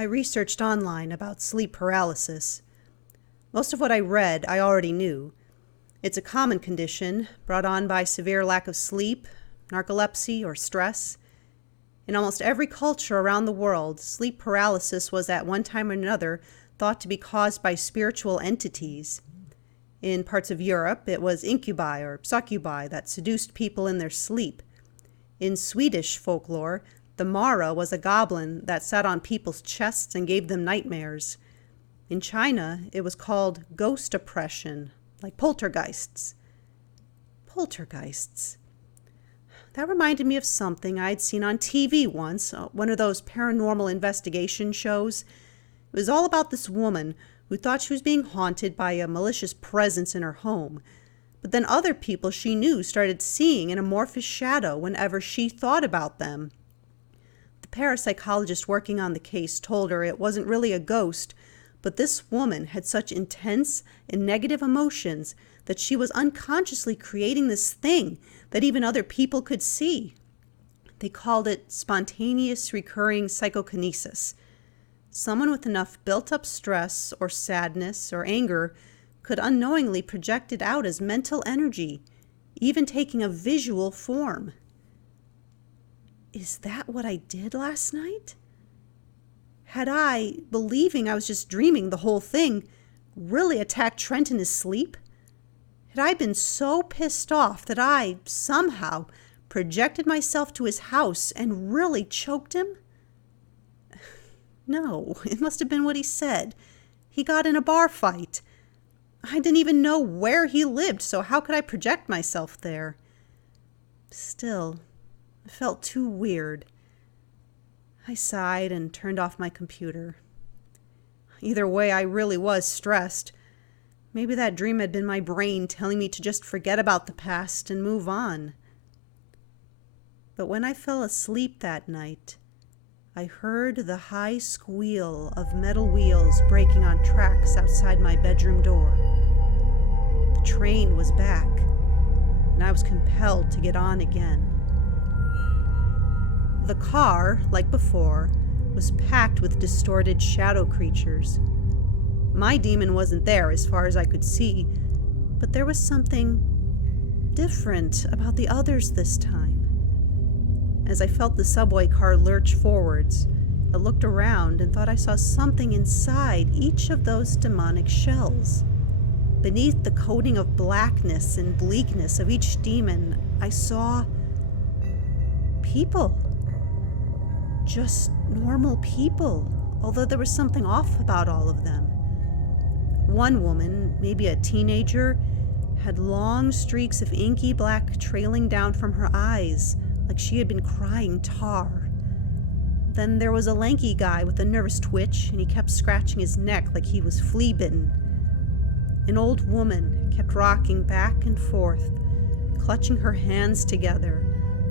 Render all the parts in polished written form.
I researched online about sleep paralysis. Most of what I read I already knew. It's a common condition brought on by severe lack of sleep, narcolepsy, or stress. In almost every culture around the world, sleep paralysis was at one time or another thought to be caused by spiritual entities. In parts of Europe, it was incubi or succubi that seduced people in their sleep. In Swedish folklore, the Mara was a goblin that sat on people's chests and gave them nightmares. In China, it was called ghost oppression, like poltergeists. Poltergeists. That reminded me of something I'd seen on TV once, one of those paranormal investigation shows. It was all about this woman who thought she was being haunted by a malicious presence in her home. But then other people she knew started seeing an amorphous shadow whenever she thought about them. The parapsychologist working on the case told her it wasn't really a ghost, but this woman had such intense and negative emotions that she was unconsciously creating this thing that even other people could see. They called it spontaneous recurring psychokinesis. Someone with enough built-up stress or sadness or anger could unknowingly project it out as mental energy, even taking a visual form. Is that what I did last night? Had I, believing I was just dreaming the whole thing, really attacked Trent in his sleep? Had I been so pissed off that I, somehow, projected myself to his house and really choked him? No, it must have been what he said. He got in a bar fight. I didn't even know where he lived, so how could I project myself there? Still, it felt too weird. I sighed and turned off my computer. Either way, I really was stressed. Maybe that dream had been my brain telling me to just forget about the past and move on. But when I fell asleep that night, I heard the high squeal of metal wheels breaking on tracks outside my bedroom door. The train was back, and I was compelled to get on again. The car, like before, was packed with distorted shadow creatures. My demon wasn't there as far as I could see, but there was something different about the others this time. As I felt the subway car lurch forwards, I looked around and thought I saw something inside each of those demonic shells. Beneath the coating of blackness and bleakness of each demon, I saw people. Just normal people, although there was something off about all of them. One woman, maybe a teenager, had long streaks of inky black trailing down from her eyes, like she had been crying tar. Then there was a lanky guy with a nervous twitch, and he kept scratching his neck like he was flea-bitten. An old woman kept rocking back and forth, clutching her hands together,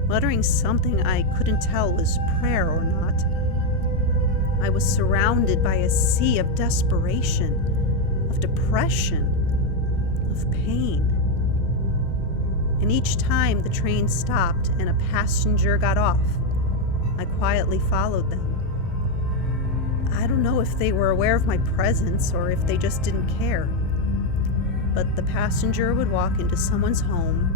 muttering something I couldn't tell was prayer or not. I was surrounded by a sea of desperation, of depression, of pain. And each time the train stopped and a passenger got off, I quietly followed them. I don't know if they were aware of my presence or if they just didn't care. But the passenger would walk into someone's home,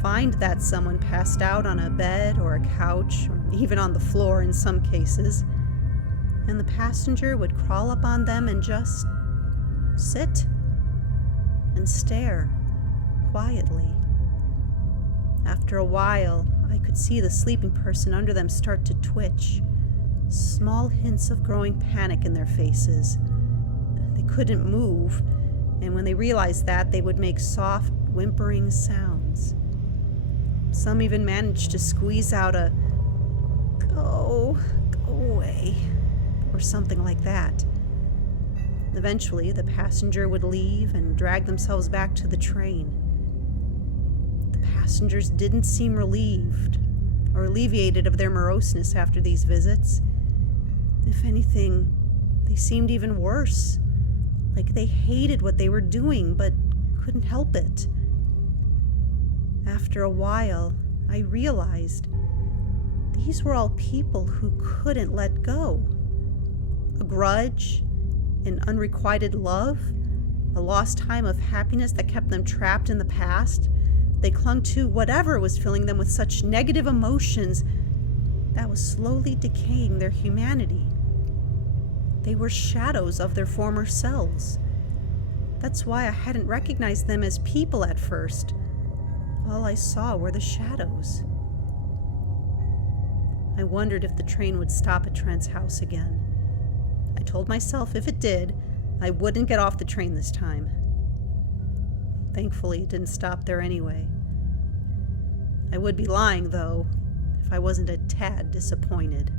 find that someone passed out on a bed or a couch, or even on the floor in some cases, and the passenger would crawl up on them and just sit and stare quietly. After a while, I could see the sleeping person under them start to twitch, small hints of growing panic in their faces. They couldn't move, and when they realized that, they would make soft, whimpering sounds. Some even managed to squeeze out a, go away, or something like that. Eventually, the passenger would leave and drag themselves back to the train. The passengers didn't seem relieved or alleviated of their moroseness after these visits. If anything, they seemed even worse, like they hated what they were doing but couldn't help it. After a while, I realized these were all people who couldn't let go. A grudge? An unrequited love? A lost time of happiness that kept them trapped in the past? They clung to whatever was filling them with such negative emotions that was slowly decaying their humanity. They were shadows of their former selves. That's why I hadn't recognized them as people at first. All I saw were the shadows. I wondered if the train would stop at Trent's house again. I told myself if it did, I wouldn't get off the train this time. Thankfully, it didn't stop there anyway. I would be lying, though, if I wasn't a tad disappointed.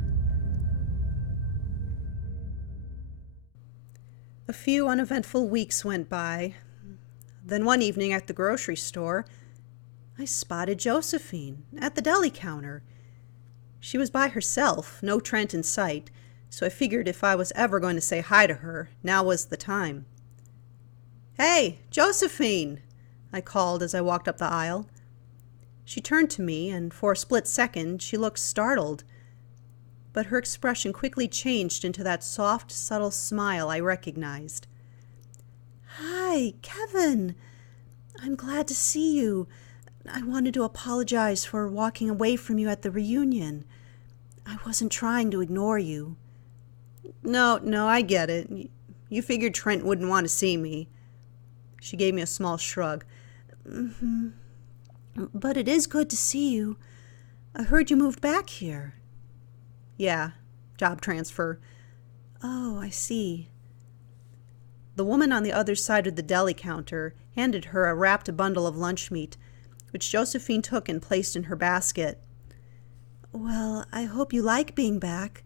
A few uneventful weeks went by. Then one evening at the grocery store, I spotted Josephine at the deli counter. She was by herself, no Trent in sight, so I figured if I was ever going to say hi to her, now was the time. "Hey, Josephine!" I called as I walked up the aisle. She turned to me, and for a split second she looked startled. But her expression quickly changed into that soft, subtle smile I recognized. "Hi, Kevin. I'm glad to see you. I wanted to apologize for walking away from you at the reunion. I wasn't trying to ignore you." No, I get it. You figured Trent wouldn't want to see me." She gave me a small shrug. "Mm-hmm. But it is good to see you. I heard you moved back here." "Yeah, job transfer." "Oh, I see." The woman on the other side of the deli counter handed her a wrapped bundle of lunch meat, which Josephine took and placed in her basket. "Well, I hope you like being back.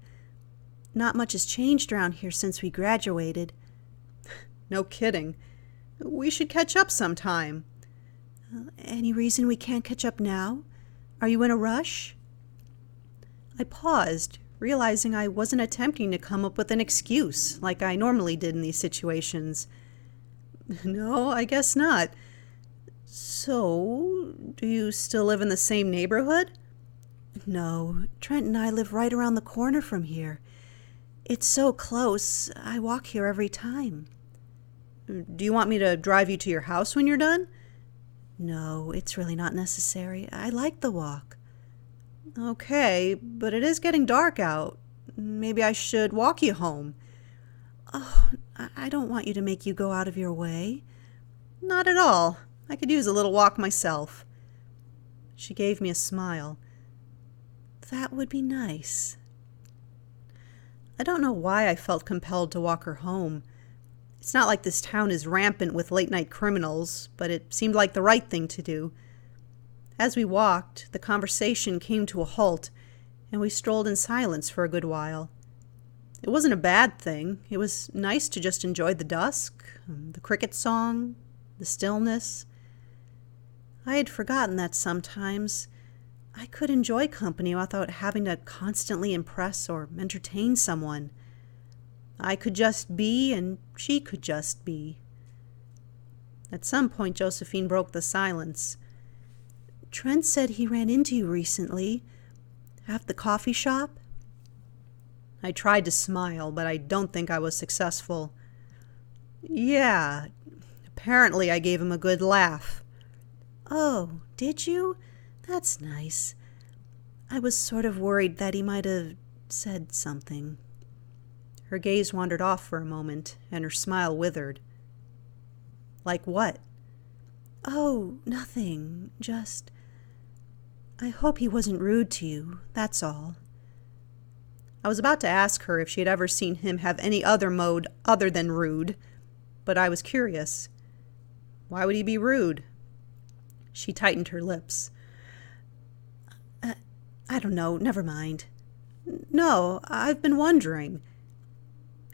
Not much has changed around here since we graduated." "No kidding. We should catch up sometime." "Any reason we can't catch up now? Are you in a rush?" I paused, realizing I wasn't attempting to come up with an excuse like I normally did in these situations. "No, I guess not. So, do you still live in the same neighborhood?" "No, Trent and I live right around the corner from here. It's so close, I walk here every time." "Do you want me to drive you to your house when you're done?" "No, it's really not necessary. I like the walk." "Okay, but it is getting dark out. Maybe I should walk you home." "Oh, I don't want you to make you go out of your way." "Not at all. I could use a little walk myself." She gave me a smile. "That would be nice." I don't know why I felt compelled to walk her home. It's not like this town is rampant with late-night criminals, but it seemed like the right thing to do. As we walked, the conversation came to a halt, and we strolled in silence for a good while. It wasn't a bad thing. It was nice to just enjoy the dusk, the cricket song, the stillness. I had forgotten that sometimes I could enjoy company without having to constantly impress or entertain someone. I could just be, and she could just be. At some point, Josephine broke the silence. "Trent said he ran into you recently. At the coffee shop?" I tried to smile, but I don't think I was successful. "Yeah, apparently I gave him a good laugh." "Oh, did you? That's nice. I was sort of worried that he might have said something." Her gaze wandered off for a moment, and her smile withered. "Like what?" "Oh, nothing. Just, I hope he wasn't rude to you, that's all." I was about to ask her if she had ever seen him have any other mode other than rude, but I was curious. Why would he be rude? She tightened her lips. I don't know, never mind." "No, I've been wondering.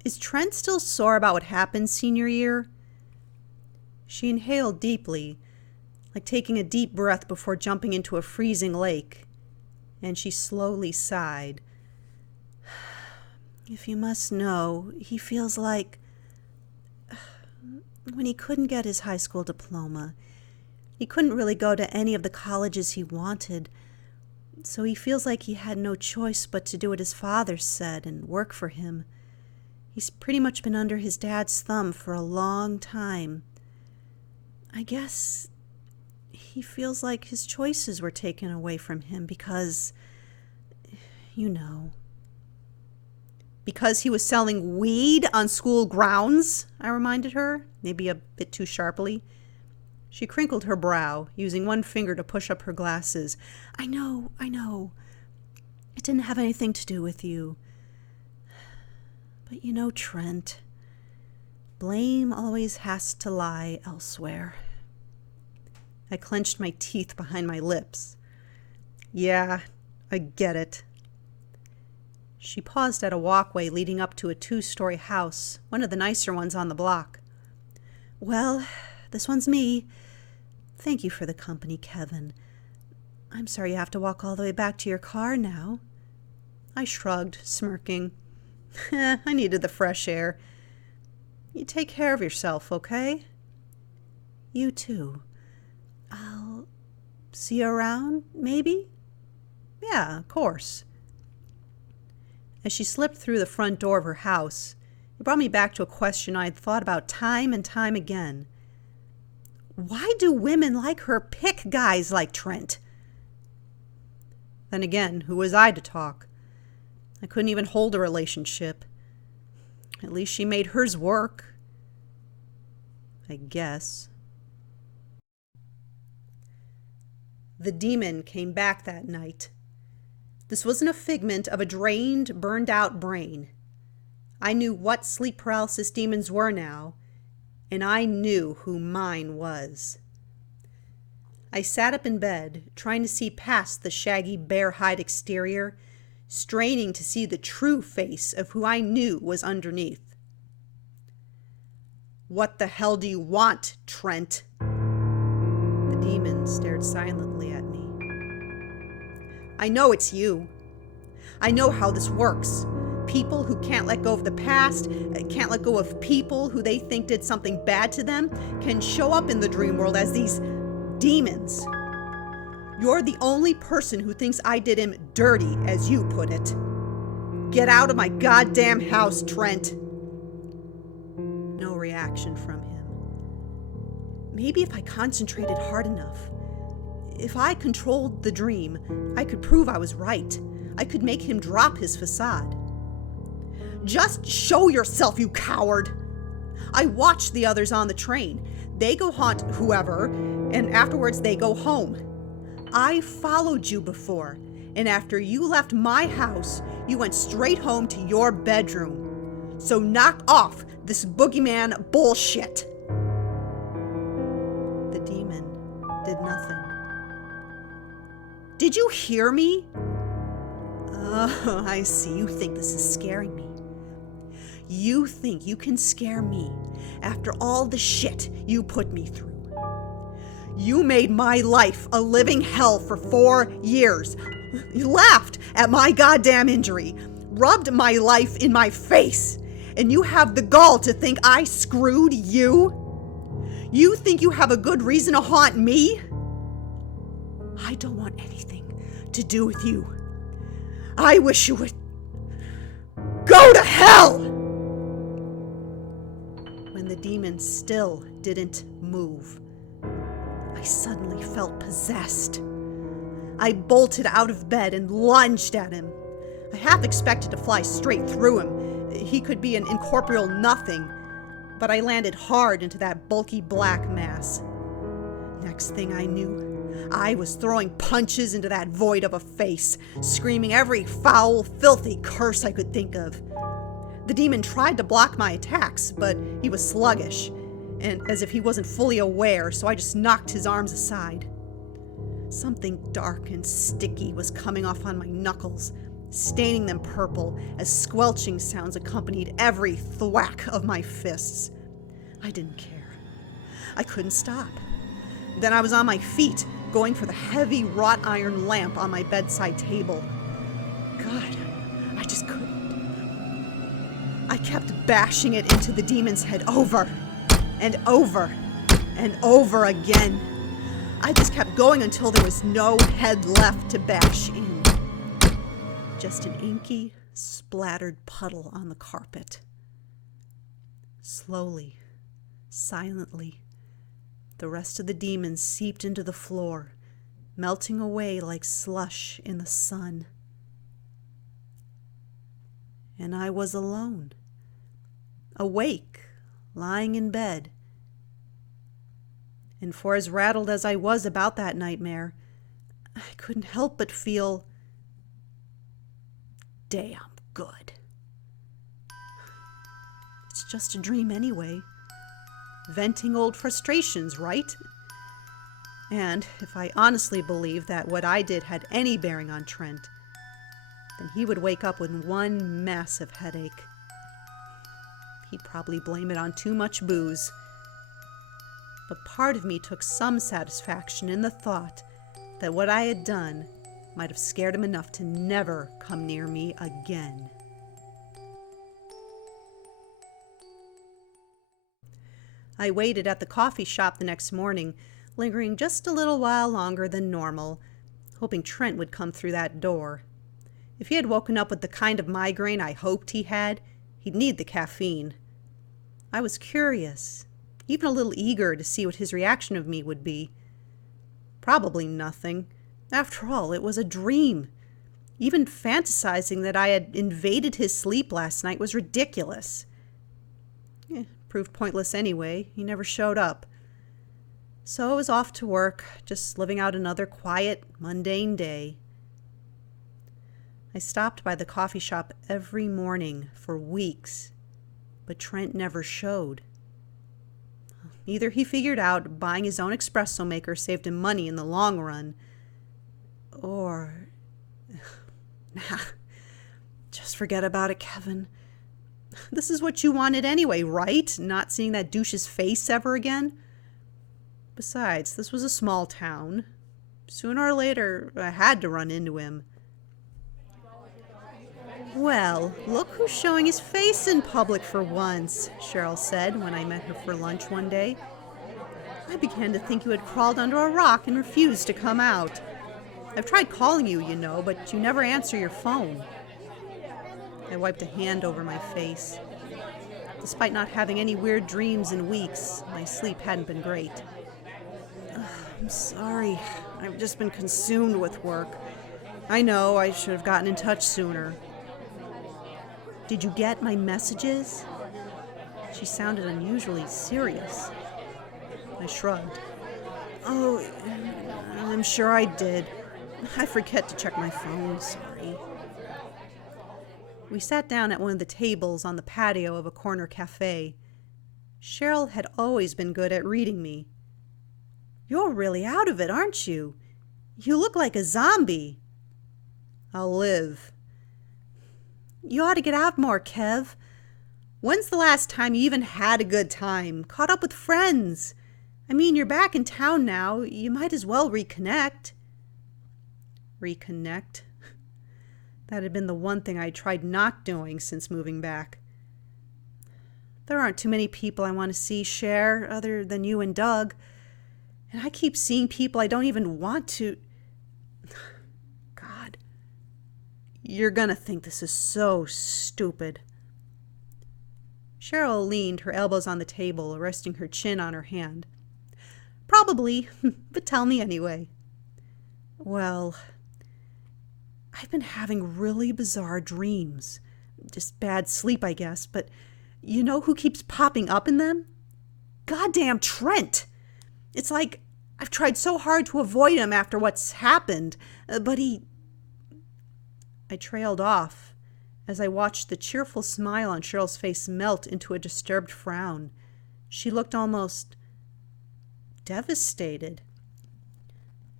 Is Trent still sore about what happened senior year?" She inhaled deeply, like taking a deep breath before jumping into a freezing lake, and she slowly sighed. "If you must know, he feels like when he couldn't get his high school diploma, he couldn't really go to any of the colleges he wanted, so he feels like he had no choice but to do what his father said and work for him. He's pretty much been under his dad's thumb for a long time. I guess he feels like his choices were taken away from him because, you know. Because he was selling weed on school grounds, I reminded her, maybe a bit too sharply. She crinkled her brow, using one finger to push up her glasses. I know. It didn't have anything to do with you. But you know, Trent, blame always has to lie elsewhere. I clenched my teeth behind my lips. Yeah, I get it. She paused at a walkway leading up to a 2-story house, one of the nicer ones on the block. Well, this one's me. Thank you for the company, Kevin. I'm sorry you have to walk all the way back to your car now. I shrugged, smirking. I needed the fresh air. You take care of yourself, okay? You too. I'll see you around, maybe? Yeah, of course. As she slipped through the front door of her house, it brought me back to a question I had thought about time and time again. Why do women like her pick guys like Trent? Then again, who was I to talk? I couldn't even hold a relationship. At least she made hers work. I guess. The demon came back that night. This wasn't a figment of a drained, burned-out brain. I knew what sleep paralysis demons were now, and I knew who mine was. I sat up in bed, trying to see past the shaggy bear-hide exterior, straining to see the true face of who I knew was underneath. What the hell do you want, Trent? The demon stared silently at me. I know it's you. I know how this works. People who can't let go of the past, can't let go of people who they think did something bad to them, can show up in the dream world as these demons. You're the only person who thinks I did him dirty, as you put it. Get out of my goddamn house, Trent. No reaction from him. Maybe if I concentrated hard enough, if I controlled the dream, I could prove I was right. I could make him drop his facade. Just show yourself, you coward! I watched the others on the train. They go haunt whoever, and afterwards they go home. I followed you before, and after you left my house, you went straight home to your bedroom. So knock off this boogeyman bullshit. The demon did nothing. Did you hear me? Oh, I see. You think this is scaring me. You think you can scare me after all the shit you put me through. You made my life a living hell for 4 years. You laughed at my goddamn injury, rubbed my life in my face, and you have the gall to think I screwed you? You think you have a good reason to haunt me? I don't want anything to do with you. I wish you would go to hell! When the demon still didn't move, I suddenly felt possessed. I bolted out of bed and lunged at him. I half expected to fly straight through him. He could be an incorporeal nothing, but I landed hard into that bulky black mass. Next thing I knew, I was throwing punches into that void of a face, screaming every foul, filthy curse I could think of. The demon tried to block my attacks, but he was sluggish, and as if he wasn't fully aware, so I just knocked his arms aside. Something dark and sticky was coming off on my knuckles, staining them purple as squelching sounds accompanied every thwack of my fists. I didn't care. I couldn't stop. Then I was on my feet, going for the heavy wrought iron lamp on my bedside table. God, I just couldn't. I kept bashing it into the demon's head over and over and over again. I just kept going until there was no head left to bash in. Just an inky, splattered puddle on the carpet. Slowly, silently, the rest of the demons seeped into the floor, melting away like slush in the sun. And I was alone, awake, lying in bed. And for as rattled as I was about that nightmare, I couldn't help but feel damn good. It's just a dream anyway. Venting old frustrations, right? And if I honestly believed that what I did had any bearing on Trent, then he would wake up with one massive headache. He'd probably blame it on too much booze. But part of me took some satisfaction in the thought that what I had done might have scared him enough to never come near me again. I waited at the coffee shop the next morning, lingering just a little while longer than normal, hoping Trent would come through that door. If he had woken up with the kind of migraine I hoped he had, he'd need the caffeine. I was curious, even a little eager to see what his reaction of me would be. Probably nothing. After all, it was a dream. Even fantasizing that I had invaded his sleep last night was ridiculous. Proved pointless anyway. He never showed up. So I was off to work, just living out another quiet, mundane day. I stopped by the coffee shop every morning for weeks, but Trent never showed. Either he figured out buying his own espresso maker saved him money in the long run, or... Nah, just forget about it, Kevin. This is what you wanted anyway, right? Not seeing that douche's face ever again? Besides, this was a small town. Sooner or later, I had to run into him. Well, look who's showing his face in public for once, Cheryl said when I met her for lunch one day. I began to think you had crawled under a rock and refused to come out. I've tried calling you, but you never answer your phone. I wiped a hand over my face. Despite not having any weird dreams in weeks, my sleep hadn't been great. I'm sorry. I've just been consumed with work. I know I should have gotten in touch sooner. Did you get my messages? She sounded unusually serious. I shrugged. Oh, I'm sure I did. I forget to check my phone, sorry. We sat down at one of the tables on the patio of a corner cafe. Cheryl had always been good at reading me. You're really out of it, aren't you? You look like a zombie. I'll live. You ought to get out more, Kev. When's the last time you even had a good time? Caught up with friends? I mean, you're back in town now. You might as well reconnect. Reconnect? That had been the one thing I tried not doing since moving back. There aren't too many people I want to see, Cher, other than you and Doug. And I keep seeing people I don't even want to... God. You're gonna think this is so stupid. Cheryl leaned, her elbows on the table, resting her chin on her hand. Probably, but tell me anyway. Well... I've been having really bizarre dreams. Just bad sleep, I guess, but you know who keeps popping up in them? Goddamn Trent! It's like I've tried so hard to avoid him after what's happened, but he... I trailed off as I watched the cheerful smile on Cheryl's face melt into a disturbed frown. She looked almost devastated.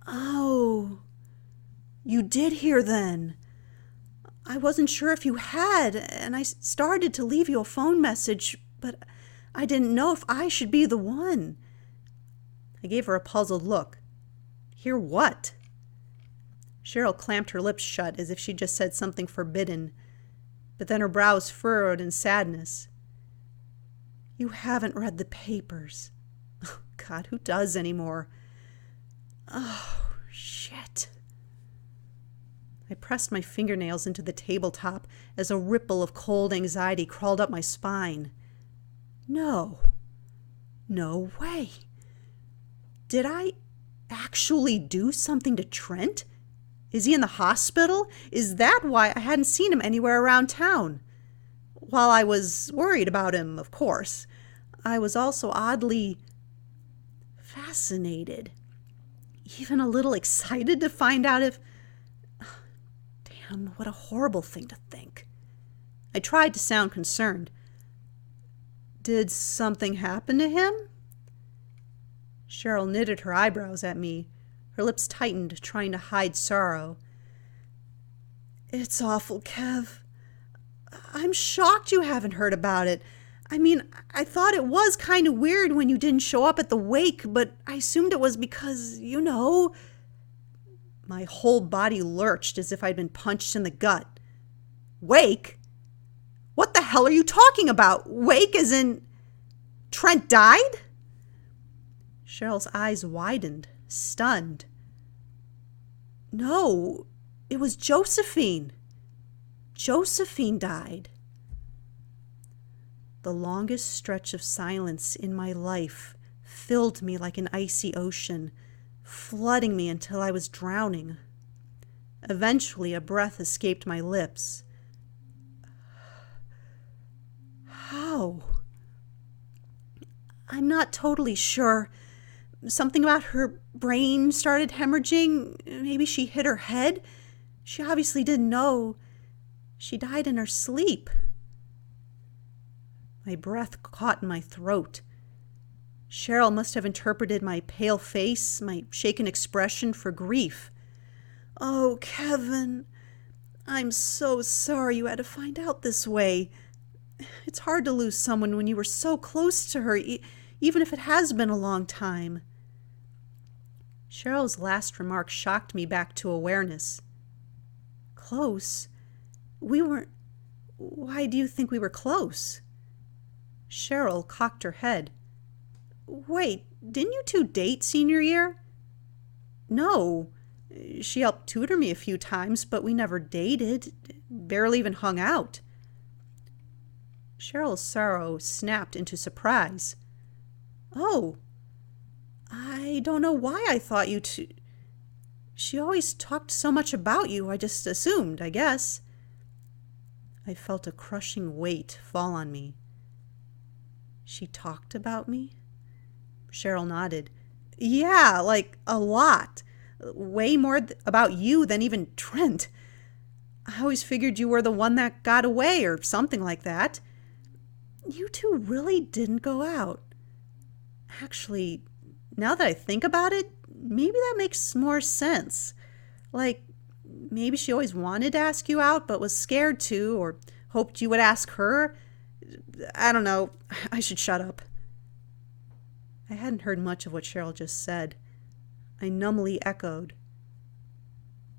Oh... You did hear then. I wasn't sure if you had, and I started to leave you a phone message, but I didn't know if I should be the one. I gave her a puzzled look. Hear what? Cheryl clamped her lips shut as if she'd just said something forbidden, but then her brows furrowed in sadness. You haven't read the papers. Oh, God, who does anymore? Oh, shit. I pressed my fingernails into the tabletop as a ripple of cold anxiety crawled up my spine. No. No way. Did I actually do something to Trent? Is he in the hospital? Is that why I hadn't seen him anywhere around town? While I was worried about him, of course, I was also oddly fascinated, even a little excited to find out if... Damn, what a horrible thing to think. I tried to sound concerned. Did something happen to him? Cheryl knitted her eyebrows at me. Her lips tightened, trying to hide sorrow. It's awful, Kev. I'm shocked you haven't heard about it. I mean, I thought it was kind of weird when you didn't show up at the wake, but I assumed it was because, you know... My whole body lurched as if I'd been punched in the gut. Wake? What the hell are you talking about? Wake as in... Trent died? Cheryl's eyes widened, stunned. No, it was Josephine. Josephine died. The longest stretch of silence in my life filled me like an icy ocean, flooding me until I was drowning. Eventually, a breath escaped my lips. How? I'm not totally sure. Something about her brain started hemorrhaging. Maybe she hit her head. She obviously didn't know. She died in her sleep. My breath caught in my throat. Cheryl must have interpreted my pale face, my shaken expression, for grief. Oh, Kevin, I'm so sorry you had to find out this way. It's hard to lose someone when you were so close to her, even if it has been a long time. Cheryl's last remark shocked me back to awareness. Close? We weren't... Why do you think we were close? Cheryl cocked her head. Wait, didn't you two date senior year? No. She helped tutor me a few times, but we never dated, barely even hung out. Cheryl's sorrow snapped into surprise. Oh, I don't know why I thought you two... She always talked so much about you, I just assumed, I guess. I felt a crushing weight fall on me. She talked about me? Cheryl nodded. Yeah, like a lot. Way more about you than even Trent. I always figured you were the one that got away or something like that. You two really didn't go out. Actually, now that I think about it, maybe that makes more sense. Like, maybe she always wanted to ask you out but was scared to, or hoped you would ask her. I don't know. I should shut up. I hadn't heard much of what Cheryl just said. I numbly echoed.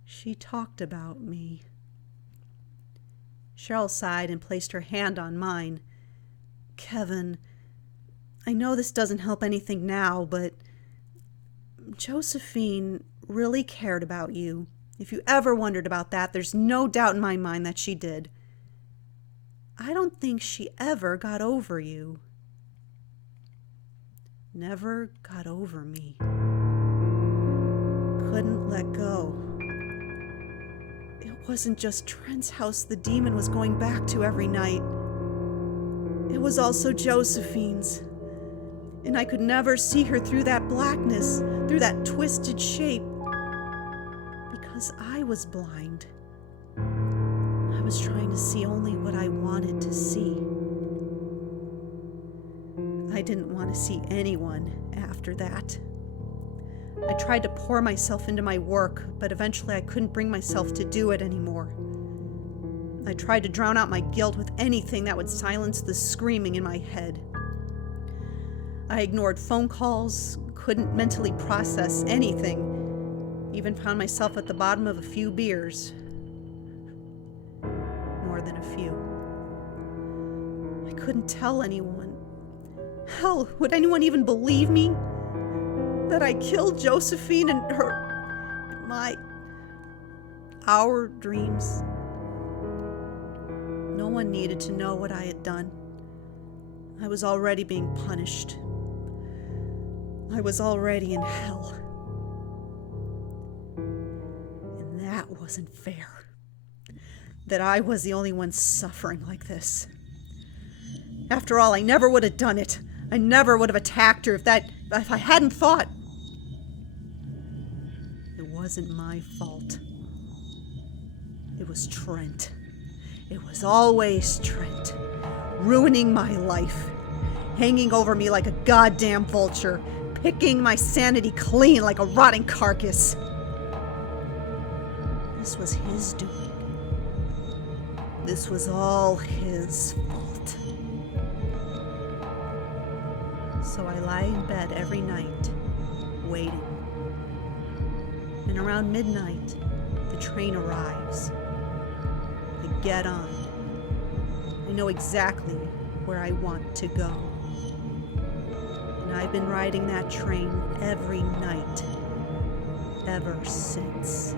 She talked about me. Cheryl sighed and placed her hand on mine. Kevin, I know this doesn't help anything now, but Josephine really cared about you. If you ever wondered about that, there's no doubt in my mind that she did. I don't think she ever got over you. Never got over me. Couldn't let go. It wasn't just Trent's house the demon was going back to every night. It was also Josephine's. And I could never see her through that blackness, through that twisted shape. Because I was blind. I was trying to see only what I wanted to see. I didn't want to see anyone after that. I tried to pour myself into my work, but eventually I couldn't bring myself to do it anymore. I tried to drown out my guilt with anything that would silence the screaming in my head. I ignored phone calls, couldn't mentally process anything, even found myself at the bottom of a few beers. More than a few. I couldn't tell anyone. Hell, would anyone even believe me? That I killed Josephine and our dreams. No one needed to know what I had done. I was already being punished. I was already in hell. And that wasn't fair. That I was the only one suffering like this. After all, I never would have done it. I never would have attacked her if I hadn't thought. It wasn't my fault. It was Trent. It was always Trent. Ruining my life. Hanging over me like a goddamn vulture. Picking my sanity clean like a rotting carcass. This was his doing. This was all his fault. So I lie in bed every night, waiting. And around midnight, the train arrives. I get on. I know exactly where I want to go. And I've been riding that train every night ever since.